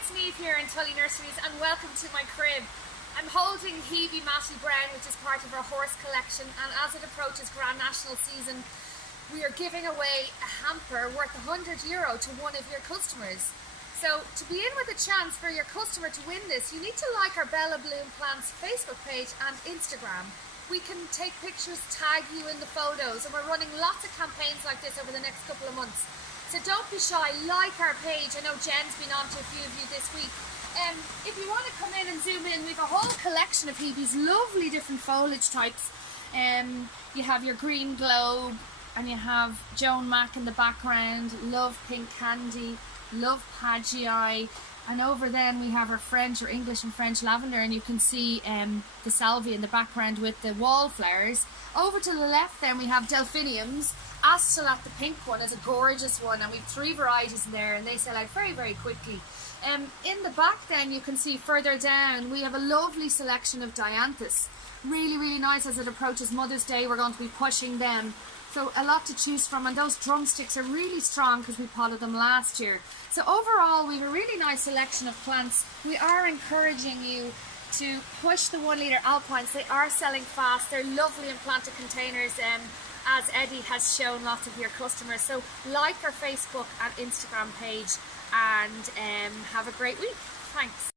it's Niamh here in Tully Nurseries and welcome to my crib. I'm holding Hebe Matty Brown, which is part of our horse collection, and as it approaches Grand National season, we are giving away a hamper worth €100 to one of your customers. So to be in with a chance for your customer to win this, you need to like our Bella Bloom Plants Facebook page and Instagram. We can take pictures, tag you in the photos, and we're running lots of campaigns like this over the next couple of months. So don't be shy, like our page. I know Jen's been on to a few of you this week. If you want to come in and zoom in, we've a whole collection of Hebe's lovely different foliage types. You have your green globe, and you have Joan Mack in the background, love pink candy, love pagii, and over then we have our French or English and French lavender, and you can see the salvia in the background with the wallflowers. Over to the left then we have delphiniums. Astolat, the pink one, is a gorgeous one, and we've 3 varieties in there and they sell out very, very quickly. In the back then you can see further down we have a lovely selection of dianthus. Really, really nice. As it approaches Mother's Day, we're going to be pushing them. So a lot to choose from, and those drumsticks are really strong because we potted them last year. So overall we have a really nice selection of plants. We are encouraging you to push the 1 litre alpines. They are selling fast. They're lovely in planted containers, as Eddie has shown lots of your customers. So like our Facebook and Instagram page, and have a great week. Thanks.